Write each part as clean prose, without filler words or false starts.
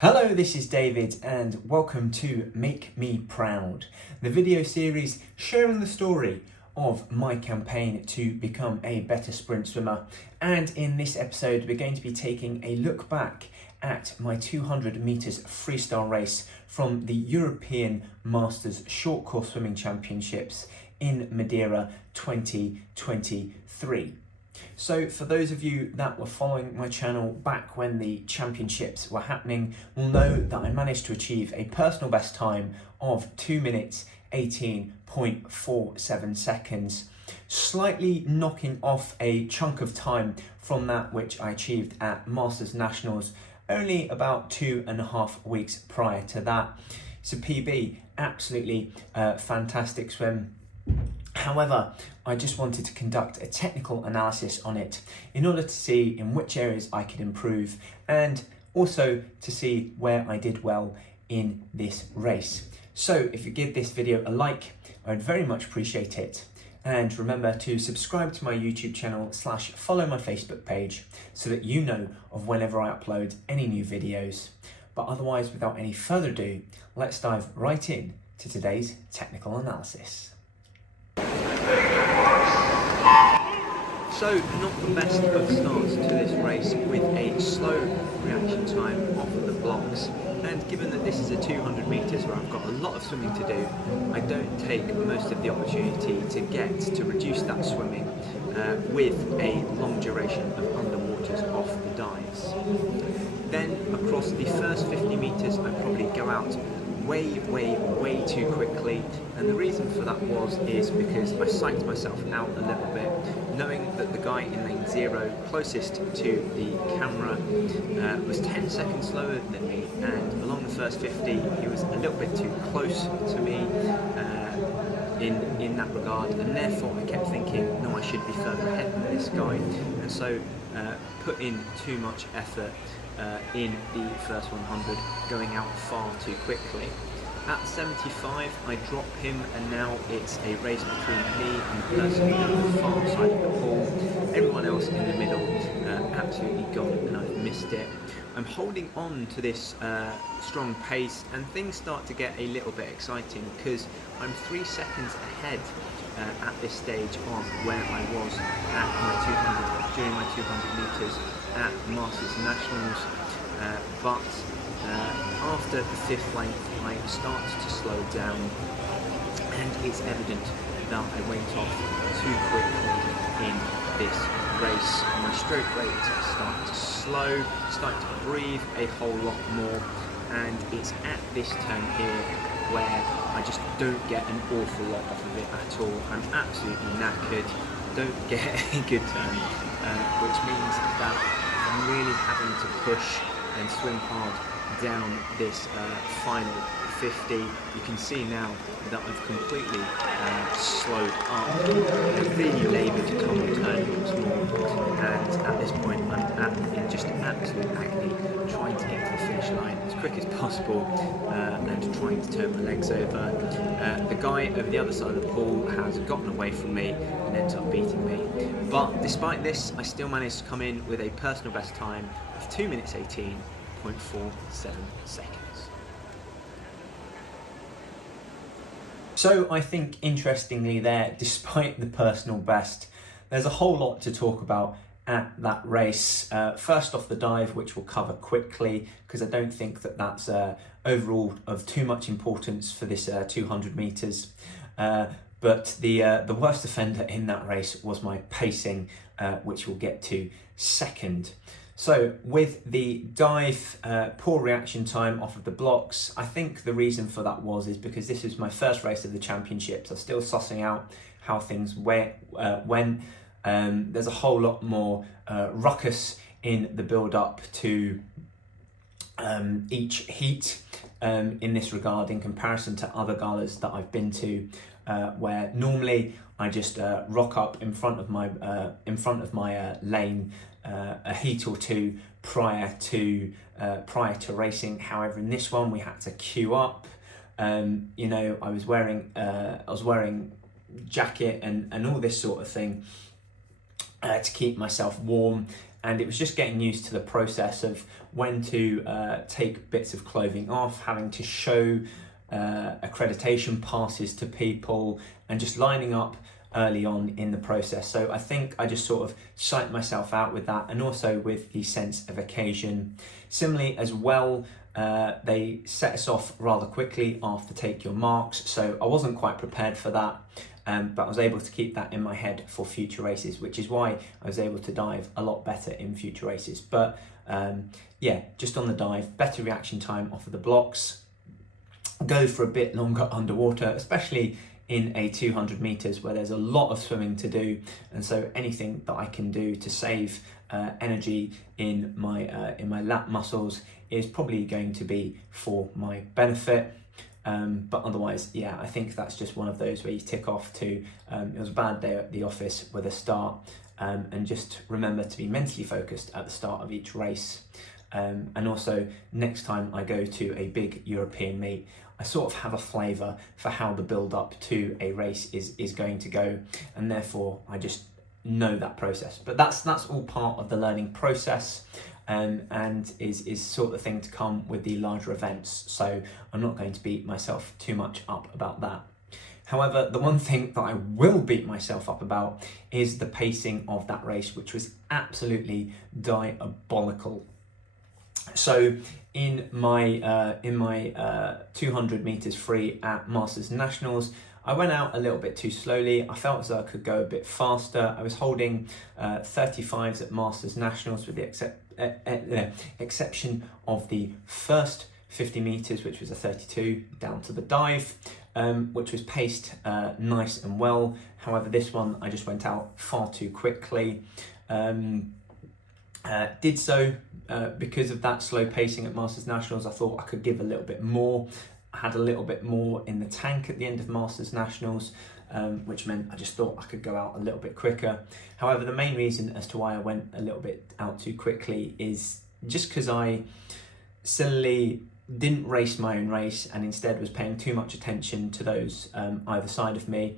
Hello, this is David and welcome to Make Me Proud, the video series sharing the story of my campaign to become a better sprint swimmer. And in this episode, we're going to be taking a look back at my 200 meters freestyle race from the European Masters Short Course Swimming Championships in Madeira 2023. So for those of you that were following my channel back when the championships were happening will know that I managed to achieve a personal best time of 2 minutes 18.47 seconds, slightly knocking off a chunk of time from that which I achieved at Masters Nationals only about 2.5 weeks prior to that. It's a PB, absolutely fantastic swim. However, I just wanted to conduct a technical analysis on it in order to see in which areas I could improve and also to see where I did well in this race. So if you give this video a like, I would very much appreciate it. And remember to subscribe to my YouTube channel / follow my Facebook page so that you know of whenever I upload any new videos. But otherwise, without any further ado, let's dive right in to today's technical analysis. So, not the best of starts to this race with a slow reaction time off of the blocks, and given that this is a 200 metres where I've got a lot of swimming to do, I don't take most of the opportunity to reduce that swimming with a long duration of underwaters off the dives. Then across the first 50 metres I probably go out way too quickly, and the reason for that is because I psyched myself out a little bit, knowing that the guy in lane 0 closest to the camera was 10 seconds slower than me, and along the first 50 he was a little bit too close to me in that regard, and therefore I kept thinking, no, I should be further ahead than this guy, and so put in too much effort in the first 100, going out far too quickly. At 75 I drop him, and now it's a race between me and the person at the far side of the pool. Everyone else in the middle absolutely gone, and I've missed it. I'm holding on to this strong pace, and things start to get a little bit exciting because I'm 3 seconds ahead at this stage of where I was at my 200 during my 200 metres at Masters Nationals, but after the 5th length I start to slow down, and it's evident that I went off too quickly in this race. My stroke rates start to slow, start to breathe a whole lot more, and it's at this turn here where I just don't get an awful lot off of it at all. I'm absolutely knackered, don't get a good turn, which means that I'm really having to push and swim hard down this final 50. You can see now that I've completely slowed up. I really laboured to come and turn once more, and at this point I'm in just absolute agony, trying to get to the finish line as quick as possible and trying to turn my legs over. The guy over the other side of the pool has gotten away from me and ends up beating me. But despite this, I still managed to come in with a personal best time of 2 minutes 18.47 seconds. So I think interestingly there, despite the personal best, there's a whole lot to talk about at that race. First off, the dive, which we'll cover quickly because I don't think that that's overall of too much importance for this 200 metres. But the worst offender in that race was my pacing, which we'll get to second. So with the dive, poor reaction time off of the blocks, I think the reason for that is because this was my first race of the championships. I'm still sussing out how things went. There's a whole lot more ruckus in the build-up to each heat in this regard in comparison to other galas that I've been to, where normally I just rock up in front of my lane a heat or two prior to racing. However, in this one we had to queue up. You know, I was wearing jacket and all this sort of thing to keep myself warm, and it was just getting used to the process of when to take bits of clothing off, having to show accreditation passes to people, and just lining up early on in the process. So I think I just sort of psyched myself out with that, and also with the sense of occasion. Similarly as well, they set us off rather quickly after take your marks, so I wasn't quite prepared for that, but I was able to keep that in my head for future races, which is why I was able to dive a lot better in future races. But yeah, just on the dive, better reaction time off of the blocks, go for a bit longer underwater, especially in a 200 meters where there's a lot of swimming to do, and so anything that I can do to save energy in my lat muscles is probably going to be for my benefit. But otherwise, yeah, I think that's just one of those where you tick off to it was a bad day at the office with a start, and just remember to be mentally focused at the start of each race. And also, next time I go to a big European meet, I sort of have a flavour for how the build up to a race is going to go, and therefore I just know that process. But that's all part of the learning process, and is sort of thing to come with the larger events. So I'm not going to beat myself too much up about that. However, the one thing that I will beat myself up about is the pacing of that race, which was absolutely diabolical. So in my 200 meters free at Masters Nationals, I went out a little bit too slowly. I felt as though I could go a bit faster. I was holding 35s at Masters Nationals, with the exception of the first 50 meters, which was a 32 down to the dive, which was paced nice and well. However, this one I just went out far too quickly. Did so because of that slow pacing at Masters Nationals. I thought I could give a little bit more. I had a little bit more in the tank at the end of Masters Nationals, which meant I just thought I could go out a little bit quicker. However, the main reason as to why I went a little bit out too quickly is just because I silly didn't race my own race, and instead was paying too much attention to those either side of me.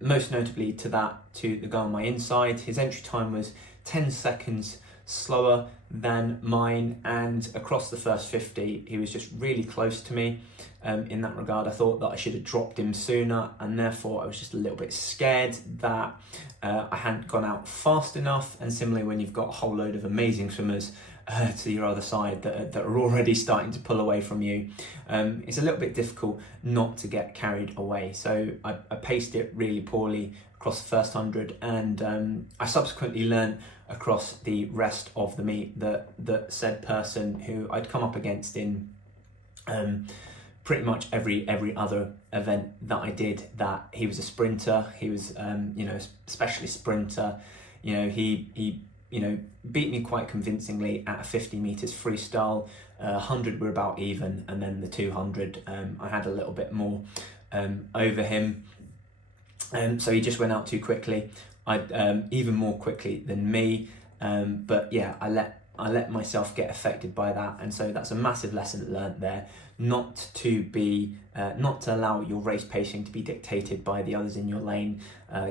Most notably to the guy on my inside. His entry time was 10 seconds slower than mine, and across the first 50 he was just really close to me. In that regard, I thought that I should have dropped him sooner, and therefore I was just a little bit scared that I hadn't gone out fast enough. And similarly, when you've got a whole load of amazing swimmers to your other side that are already starting to pull away from you, it's a little bit difficult not to get carried away. So I paced it really poorly across the first 100, and I subsequently learned across the rest of the meet that said person who I'd come up against in pretty much every other event that I did, that he was a sprinter. He was a specialist sprinter. He beat me quite convincingly at a 50 meters freestyle. 100 were about even, and then the 200 I had a little bit more over him. So he just went out too quickly. Even more quickly than me. But yeah, I let myself get affected by that, and so that's a massive lesson learned there. Not to allow your race pacing to be dictated by the others in your lane.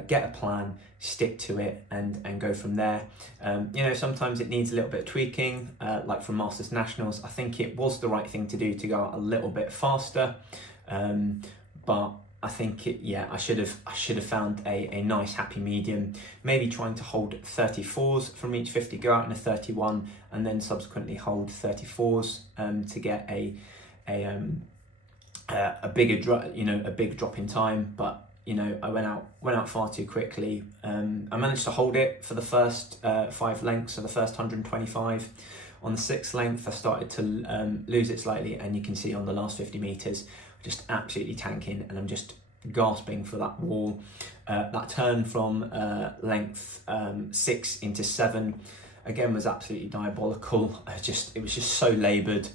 Get a plan, stick to it, and go from there. Sometimes it needs a little bit of tweaking, like from Masters Nationals. I think it was the right thing to do to go out a little bit faster, but I think I should have found a nice happy medium, maybe trying to hold 34s from each 50, go out in a 31, and then subsequently hold 34s to get a bigger drop, a big drop in time. But I went out far too quickly. I managed to hold it for the first 5 lengths, so the first 125. On the 6th length, I started to lose it slightly, and you can see on the last 50 meters, just absolutely tanking, and I'm just gasping for that wall. That turn from length 6 into 7 again was absolutely diabolical. It was just so laboured.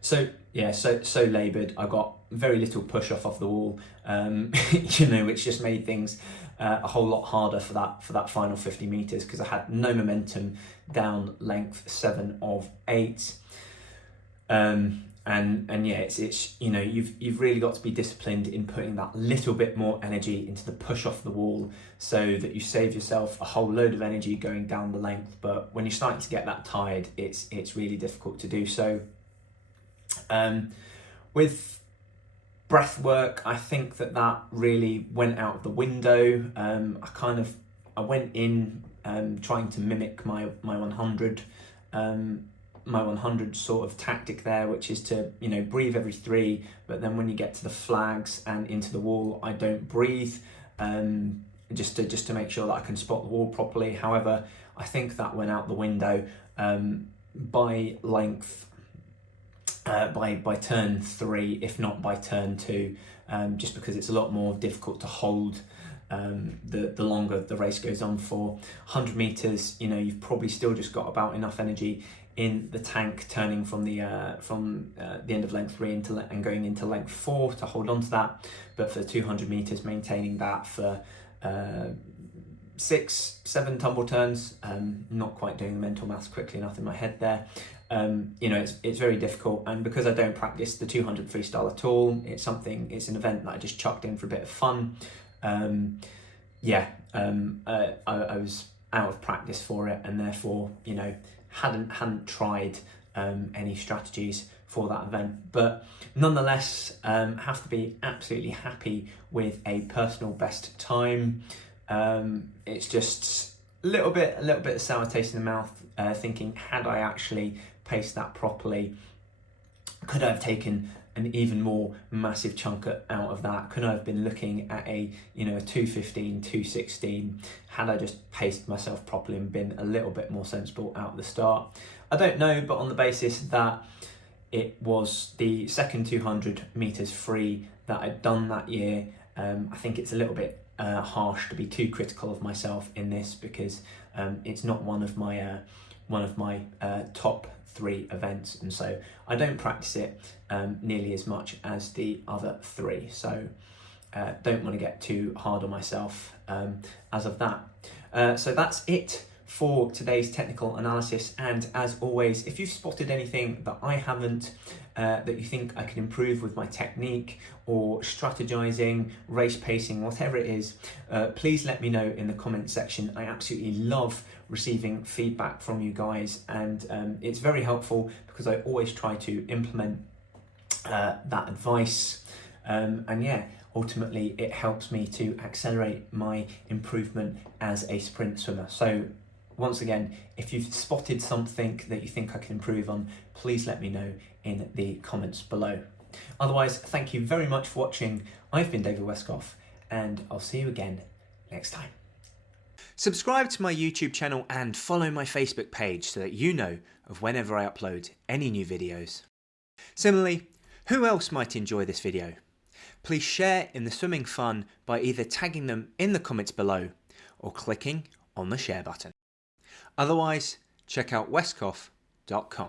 So laboured. I got very little push off the wall, which just made things a whole lot harder for that final 50 meters, because I had no momentum down length 7 of 8. And yeah, it's you know, you've really got to be disciplined in putting that little bit more energy into the push off the wall, so that you save yourself a whole load of energy going down the length. But when you're starting to get that tired, it's really difficult to do so. With breath work, I think that really went out of the window. I went in trying to mimic my 100 sort of tactic there, which is to, you know, breathe every 3, but then when you get to the flags and into the wall, I don't breathe, just to make sure that I can spot the wall properly. However, I think that went out the window by length. By turn 3, if not by turn 2, just because it's a lot more difficult to hold the longer the race goes on for. 100 meters, you know, you've probably still just got about enough energy in the tank, turning from the end of length 3 and going into length 4 to hold on to that. But for 200 meters, maintaining that for 6-7 tumble turns, not quite doing the mental maths quickly enough in my head there. You know, it's very difficult, and because I don't practice the 200 freestyle at all, it's an event that I just chucked in for a bit of fun. I was out of practice for it, and therefore, you know, hadn't tried any strategies for that event. But nonetheless, have to be absolutely happy with a personal best time. It's just a little bit of sour taste in the mouth, thinking, had I actually paced that properly, could I have taken an even more massive chunk out of that? Could I have been looking at a 2:15, 2:16 had I just paced myself properly and been a little bit more sensible out at the start? I don't know, but on the basis that it was the second 200 meters free that I'd done that year, I think it's a little bit harsh to be too critical of myself in this, because it's not one of my top 3 events, and so I don't practice it nearly as much as the other 3, so don't want to get too hard on myself as of that. So that's it for today's technical analysis, and as always, if you've spotted anything that I haven't, that you think I can improve with my technique or strategizing, race pacing, whatever it is, please let me know in the comment section. I absolutely love receiving feedback from you guys, and it's very helpful because I always try to implement that advice, and yeah, ultimately it helps me to accelerate my improvement as a sprint swimmer. So once again, if you've spotted something that you think I can improve on, please let me know in the comments below. Otherwise, thank you very much for watching. I've been David Westcough, and I'll see you again next time. Subscribe to my YouTube channel and follow my Facebook page so that you know of whenever I upload any new videos. Similarly, who else might enjoy this video? Please share in the swimming fun by either tagging them in the comments below or clicking on the share button. Otherwise, check out westcough.com.